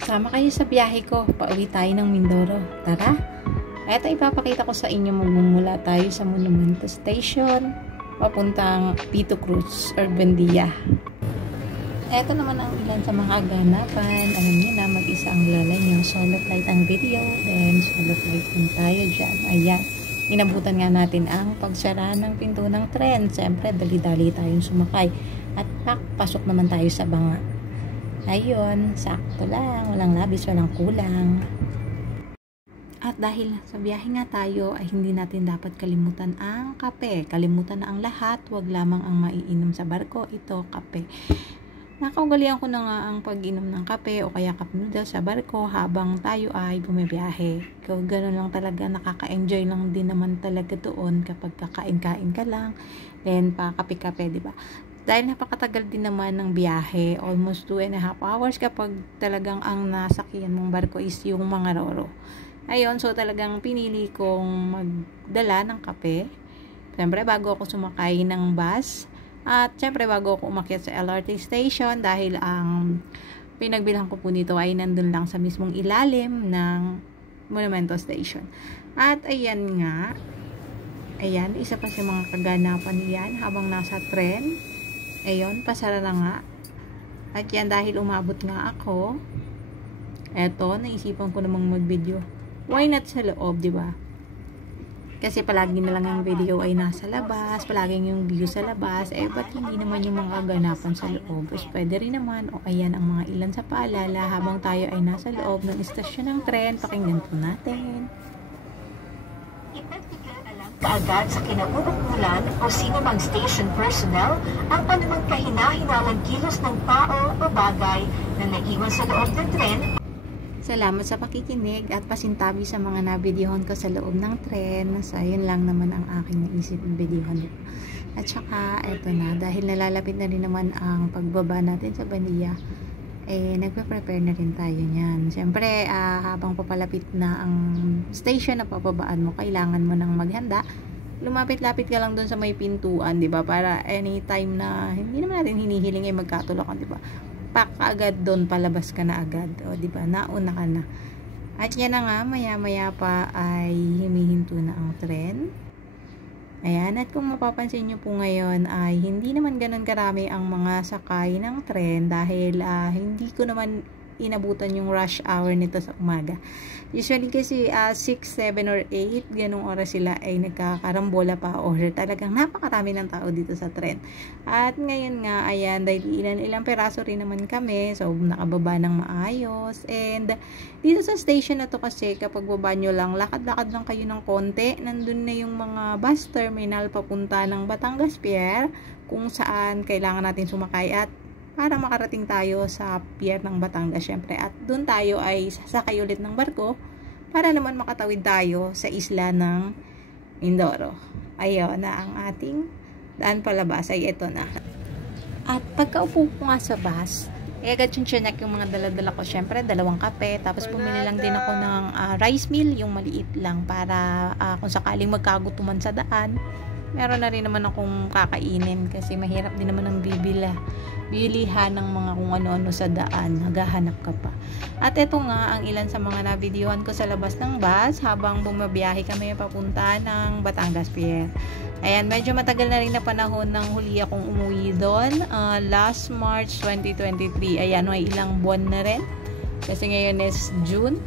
Sama kayo sa biyahe ko. Pauwi tayo ng Mindoro. Tara! Eto ipapakita ko sa inyo magmumula tayo sa Monumento Station papuntang Pito Cruz or Buendia. Eto naman ang ilan sa mga ganapan. Alam niyo na, mag-isa ang lola niyo. Solo flight ang video. Then solo flight din tayo dyan. Ayan. Inabutan nga natin ang pagsara ng pinto ng tren. Siyempre, dali-dali tayong sumakay. At pasok naman tayo sa banga. Ayun, sakto lang. Walang labis, walang kulang. At dahil sa biyahe nga tayo, ay hindi natin dapat kalimutan ang kape. Kalimutan na ang lahat. Huwag lamang ang maiinom sa barko. Ito, kape. Nakaugalian ko na nga ang pag-inom ng kape o kaya cup noodles sa barko habang tayo ay bumibiyahe. Kung gano'n lang talaga, nakaka-enjoy lang din naman talaga doon kapag kakain-kain ka lang. Then, pa-kape-kape, diba? Dahil napakatagal din naman ng biyahe, almost 2.5 hours kapag talagang ang nasakyan mong barko is yung mga roro. Ayun, so talagang pinili kong magdala ng kape. Siyempre, bago ako sumakay ng bus. At siyempre, bago ako umakyat sa LRT station dahil ang pinagbilhan ko po nito ay nandun lang sa mismong ilalim ng Monumento Station. At ayan nga, ayan, isa pa sa mga kaganapan niyan habang nasa tren. Ayun, pasara na nga. At yan, dahil umabot nga ako, eto, naisipan ko namang mag-video. Why not sa loob, di ba? Kasi palagi na lang ang video ay nasa labas, palaging yung view sa labas, ba't hindi naman yung mga ganapan sa loob? Pues pwede rin naman, o ayan ang mga ilan sa paalala habang tayo ay nasa loob ng istasyon ng tren, pakinggan po natin. Kaagad sa kinauukulan o sino mang station personnel ang anumang kahina-hinalang kilos ng tao o bagay na naiwan sa loob ng tren. Salamat sa pakikinig at pasintabi sa mga nabidyohan ko sa loob ng tren. So, yun lang naman ang aking naisip ng videohan. At saka, eto na, dahil nalalapit na rin naman ang pagbaba natin sa Buendia, nagpe-prepare na rin tayo niyan. Siyempre, habang papalapit na ang station na papabaan mo, kailangan mo nang maghanda. Lumapit-lapit ka lang dun sa may pintuan, di ba? Para anytime na hindi naman natin hinihiling ay magkatulakan, di ba? Pak agad doon, palabas ka na agad. O, di ba? Nauna ka na. At yan na nga, maya-maya pa ay humihinto na ang tren. Ayan, at kung mapapansin nyo po ngayon ay hindi naman ganun karami ang mga sakay ng tren dahil hindi ko naman inabutan yung rush hour nito sa umaga. Usually kasi 6, 7 or 8 ganung oras sila ay nagkakarambola pa or talagang napakarami ng tao dito sa tren. At ngayon nga, ayan, dahil ilang peraso rin naman kami, so nakababa ng maayos. And dito sa station na to kasi kapag baba nyo lang, lakad-lakad lang kayo ng konti, nandun na yung mga bus terminal papunta ng Batangas Pier kung saan kailangan natin sumakay at para makarating tayo sa pier ng Batangas syempre. At doon tayo ay sasakay ulit ng barko para naman makatawid tayo sa isla ng Mindoro. Ayun na ang ating daan palabas, ay ito na. At pagkaupo ko nga sa bus, agad yung chinek yung mga dala-dala ko. Syempre, 2 kape. Tapos bumili lang din ako ng rice meal, yung maliit lang para kung sakaling magkagutuman sa daan, meron na rin naman akong kakainin kasi mahirap din naman ang bilihan ng mga kung ano-ano sa daan, naghahanap ka pa. At ito nga ang ilan sa mga nabidyohan ko sa labas ng bus habang bumabiyahe kami papunta ng Batangas Pier. Ayan, medyo matagal na rin na panahon nang huli akong umuwi doon, last March 2023. Ayan, may ilang buwan na rin kasi ngayon is June.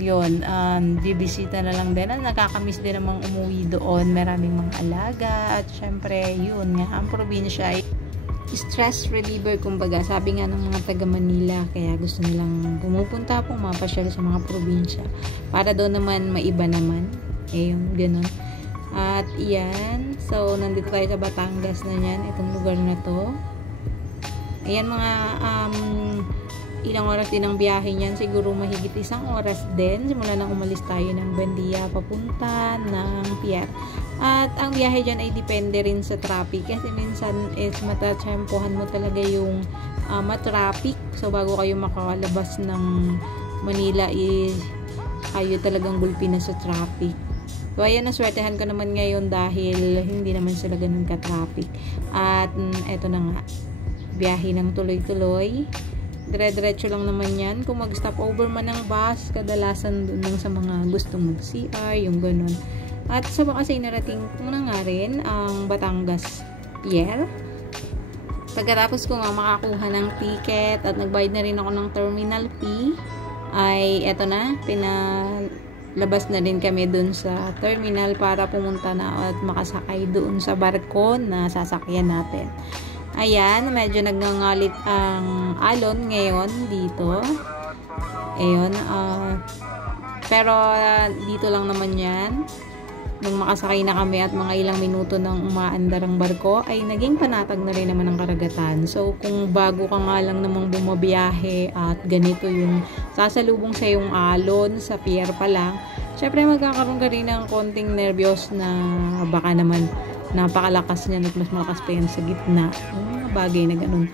Yun, bibisita na lang din. Nakakamiss din namang umuwi doon, maraming mga alaga at syempre yun nga, ang probinsya ay stress reliever kumbaga, sabi nga ng mga taga Manila, kaya gusto nilang pumupunta po, mapasyal sa mga probinsya para doon naman maiba naman, yung ganun. At yan, so nandito tayo sa Batangas na yan, itong lugar na to. Ayan, mga ilang oras din ang biyahe niyan, siguro mahigit 1 oras din simula nang umalis tayo ng Buendia papunta ng pier. At ang biyahe dyan ay depende rin sa traffic kasi minsan is matatsyempohan mo talaga yung matraffic. So bago kayo makalabas ng Manila is kayo talagang gulpi na sa traffic. So ayan, naswertehan ko naman ngayon dahil hindi naman sila ganun ka-traffic. At eto na nga, biyahe ng tuloy-tuloy. dire-diretso lang naman yan. Kung mag-stop over man ng bus, kadalasan dun lang sa mga gustong mag-CR, yung ganun. At sa wakas ay narating ko na nga rin ang Batangas Pier. Pagkatapos ko nga makakuha ng ticket at nagbayad na rin ako ng terminal fee, ay eto na, labas na din kami dun sa terminal para pumunta na at makasakay doon sa barko na sasakyan natin. Ayan, medyo nagngangalit ang alon ngayon dito. Ayun, pero dito lang naman yan. Nung makasakay na kami at mga ilang minuto nang umaandar ang barko, ay naging panatag na rin naman ang karagatan. So, kung bago ka nga lang namang bumabiyahe at ganito yung sasalubong sa yung alon sa pier pa lang, syempre magkakaroon ka rin ng konting nervyos na baka naman napakalakas niya at mas malakas pa yan sa gitna. Mga bagay na ganun.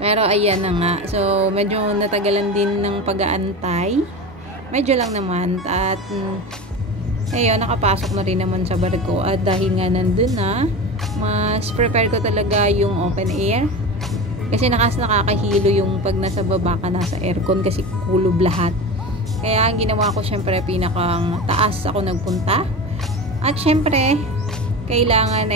Pero ayan na nga. So, medyo natagalan din ng pag-aantay. Medyo lang naman. At ayun, nakapasok na rin naman sa barko. At dahil nga nandun na, mas prepare ko talaga yung open air. Kasi nakakahilo yung pag nasa baba ka nasa aircon kasi kulob lahat. Kaya ang ginawa ko syempre pinakang taas ako nagpunta. At syempre, kailangan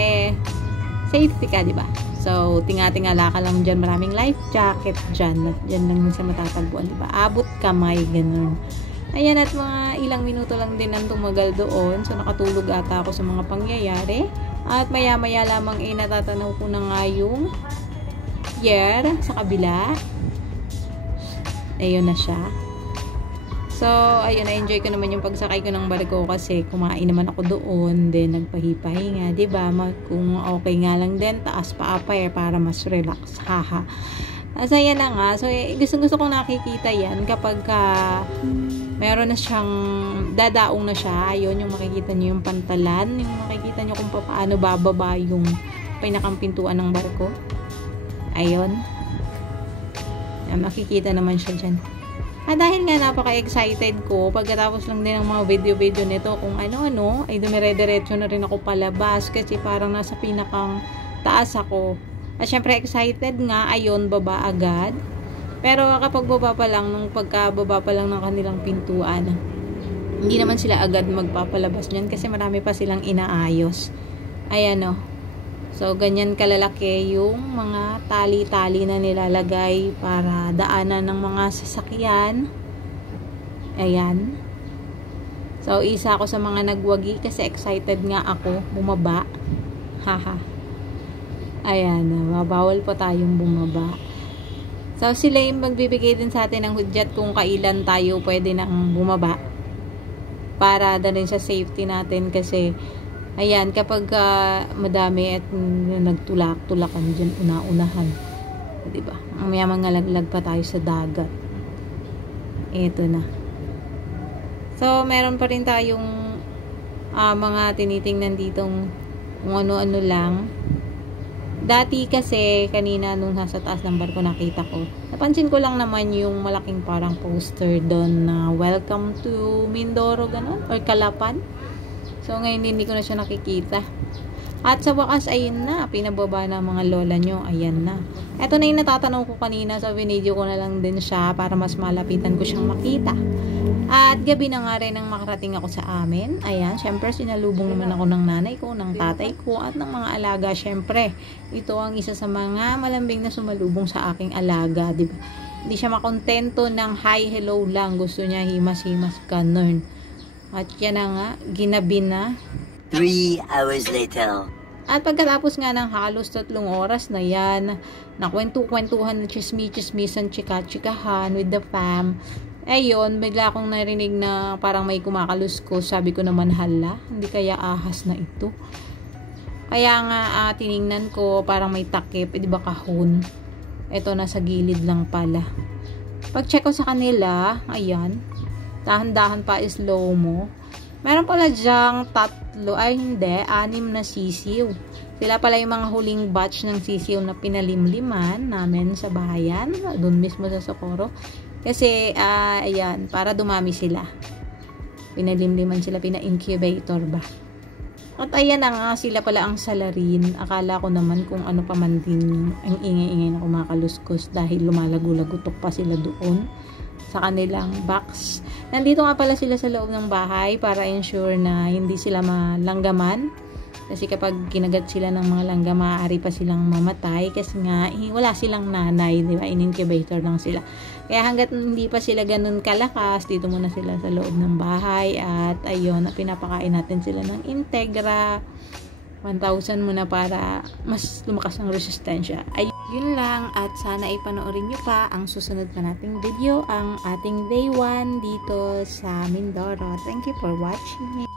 safety ka, di ba? So, tinga-tingala ka lang dyan. Maraming life jacket dyan. At dyan lang sa matatagpuan, di ba? Abot kamay, ganun. Ayan, at mga ilang minuto lang din ang tumagal doon. So, nakatulog ata ako sa mga pangyayari. At maya-maya lamang natatanaw ko na nga yung pier sa kabila. Ayun na siya. So, ayun, na-enjoy ko naman yung pagsakay ko ng barko kasi kumain naman ako doon. Then, nagpahipahinga, diba? Kung okay nga lang din, taas pa para mas relax. Haha. So, ayan na nga. So, gusto kong nakikita yan kapag meron na siyang dadaong na siya. Ayun, yung makikita nyo yung pantalan. Yung makikita nyo kung paano bababa yung pinakampintuan ng barko. Ayun. Makikita naman siya dyan. Dahil nga napaka-excited ko, pagkatapos lang din ng mga video-video nito kung ano-ano, ay dumire-diretso na rin ako palabas kasi parang nasa pinakang taas ako. At syempre excited nga, ayun, baba agad. Pero kapag baba pa lang, nung pagkababa pa lang ng kanilang pintuan, hindi naman sila agad magpapalabas niyan kasi marami pa silang inaayos. Ayan o. So, ganyan kalalaki yung mga tali-tali na nilalagay para daanan ng mga sasakyan. Ayan. So, isa ako sa mga nagwagi kasi excited nga ako bumaba. Haha. Ayan. Mabawal pa tayong bumaba. So, sila yung magbibigay din sa atin ng hudyat kung kailan tayo pwede nang bumaba. Para din sa safety natin kasi ayan, kapag madami at nagtulak-tulakan dyan, una-unahan. Diba? Mamaya mga laglag pa tayo sa dagat. Ito na. So, meron pa rin tayong mga tinitingnan ditong kung ano-ano lang. Dati kasi, kanina nung nasa taas ng barko nakita ko, napansin ko lang naman yung malaking parang poster doon na welcome to Mindoro, ganun, or Calapan. So, ngayon hindi ko na siya nakikita. At sa wakas, ayun na. Pinababa na mga lola nyo. Ayan na. Ito na yung natatanong ko kanina. So, binidyo ko na lang din siya para mas malapitan ko siyang makita. At gabi na nga rin nang makarating ako sa amin. Ayan. Syempre, sinalubong naman ako ng nanay ko, ng tatay ko, at ng mga alaga. Syempre, ito ang isa sa mga malambing na sumalubong sa aking alaga. Diba? Hindi siya makontento ng hi, hello lang. Gusto niya himas-himas ganun. At yan na nga, ginabi na. 3 hours later. At pagkatapos nga ng halos 3 oras na yan, nakwentu-kwentuhan, chismi-chismisan, chika-chikahan with the fam. Ayun, bigla akong narinig na parang may kumakaluskos. Sabi ko naman, hala, hindi kaya ahas na ito. Kaya nga, tiningnan ko, parang may takip, di ba kahon? Ito, nasa gilid lang pala. Pag-check ko sa kanila, ayan, dahan-dahan pa slow mo. Meron pala dyang 6 na sisiw. Sila pala yung mga huling batch ng sisiw na pinalimliman namin sa bahayan. Doon mismo sa Socorro. Kasi, ayan, para dumami sila. Pinalimliman sila, pina-incubator ba? At ayan na nga, sila pala ang salarin. Akala ko naman kung ano pa man din ang ingay-ingay na kumakaluskos dahil lumalago-lagutok pa sila doon sa kanilang box. Nandito nga pala sila sa loob ng bahay para ensure na hindi sila malanggaman. Kasi kapag kinagat sila ng mga langga, maaari pa silang mamatay kasi nga wala silang nanay, di ba? In-incubator lang sila. Kaya hanggat hindi pa sila ganun kalakas, dito muna sila sa loob ng bahay at ayun, pinapakain natin sila ng Integra 1000 muna para mas lumakas ang resistensya. Yun lang at sana ipanoorin nyo pa ang susunod na nating video, ang ating day 1 dito sa Mindoro. Thank you for watching.